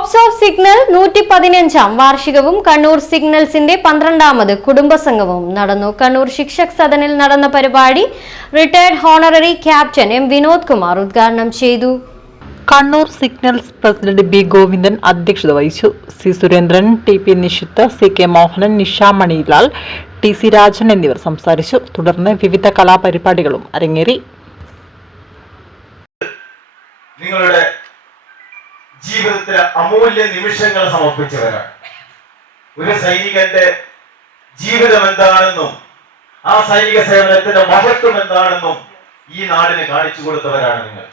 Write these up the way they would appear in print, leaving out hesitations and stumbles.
Corps of signal 115-ാം വാർഷികവും കണ്ണൂർ സിഗ്നൽസിന്റെ 12ാമത് കുടുംബസംഗമവും നടന്നു. കണ്ണൂർ ശിക്ഷക് സദനിൽ നടന്ന പരിപാടി retired honorary captain M Vinod Kumar ഉദ്ഘാടനം ചെയ്തു. Kannur signals president B Govindan അധ്യക്ഷത വഹിച്ചു. C Surendran, T P Nishith, C K Mohanan, Nisha Manilal, T C Rajan എന്നിവർ സംസാരിച്ചു. തുടർന്ന് വിവിധ കലാപരിപാടികളും അരങ്ങേറി. നിങ്ങളുടെ ജീവിതത്തിലെ അമൂല്യ നിമിഷങ്ങൾ സമർപ്പിച്ചവരാണ്. ഒരു സൈനികന്റെ ജീവിതം എന്താണെന്നും ആ സൈനിക സേവനത്തിന്റെ മഹത്വം എന്താണെന്നും ഈ നാടിന് കാണിച്ചു കൊടുത്തവരാണ് നിങ്ങൾ.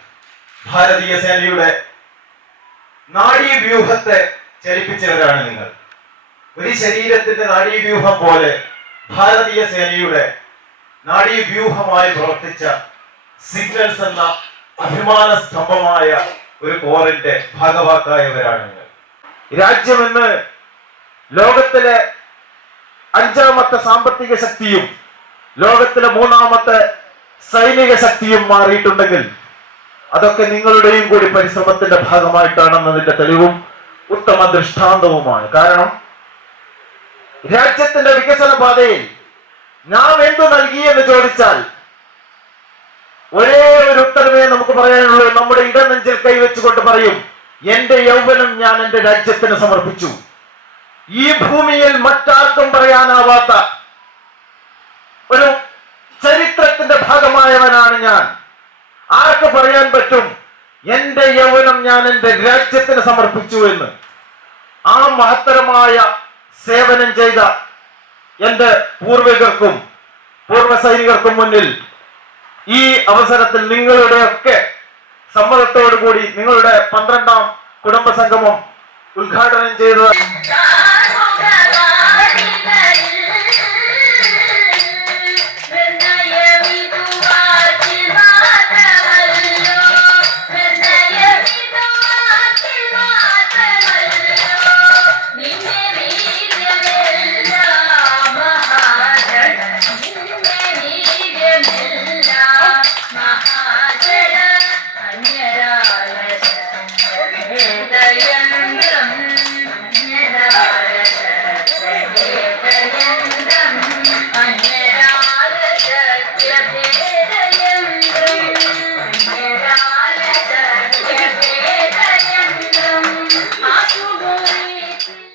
ഭാരതീയ സേനയുടെ നാഡീവ്യൂഹത്തെ ചലിപ്പിച്ചവരാണ് നിങ്ങൾ. ഒരു ശരീരത്തിന്റെ നാഡീവ്യൂഹം പോലെ ഭാരതീയ സേനയുടെ നാഡീവ്യൂഹമായി പ്രവർത്തിച്ച സിഗ്നൽസ് എന്ന അഭിമാന സ്തംഭമായ ഒരു കോറിന്റെ ഭാഗവാക്കായവരാണ് നിങ്ങൾ. രാജ്യമെന്ന് ലോകത്തിലെ 5ാമത്തെ സാമ്പത്തിക ശക്തിയും ലോകത്തിലെ 3ാമത്തെ സൈനിക ശക്തിയും മാറിയിട്ടുണ്ടെങ്കിൽ അതൊക്കെ നിങ്ങളുടെയും കൂടി പരിശ്രമത്തിന്റെ ഭാഗമായിട്ടാണെന്നതിന്റെ തെളിവും ഉത്തമ ദൃഷ്ടാന്തവുമാണ്. കാരണം രാജ്യത്തിന്റെ വികസന പാതയിൽ നാം എന്തു നൽകി എന്ന് ചോദിച്ചാൽ ഒരേ ഒരു ഉത്തരവേ നമുക്ക് പറയാനുള്ളൂ. നമ്മുടെ ഇടനെഞ്ചിൽ കൈവച്ചുകൊണ്ട് പറയും, എന്റെ യൗവനം ഞാൻ എന്റെ രാജ്യത്തിന് സമർപ്പിച്ചു. ഈ ഭൂമിയിൽ മറ്റാർക്കും പറയാനാവാത്ത ഒരു ചരിത്രത്തിന്റെ ഭാഗമായവനാണ് ഞാൻ. ആർക്ക് പറയാൻ പറ്റും എന്റെ യൗവനം ഞാൻ എന്റെ രാജ്യത്തിന് സമർപ്പിച്ചു എന്ന്? ആ മഹത്തരമായ സേവനം ചെയ്ത എന്റെ പൂർവികർക്കും പൂർവ്വ സൈനികർക്കും മുന്നിൽ ഈ അവസരത്തിൽ നിങ്ങളുടെയൊക്കെ സമ്മതത്തോടു കൂടി നിങ്ങളുടെ 12ാം കുടുംബസംഗമം ഉദ്ഘാടനം ചെയ്തത്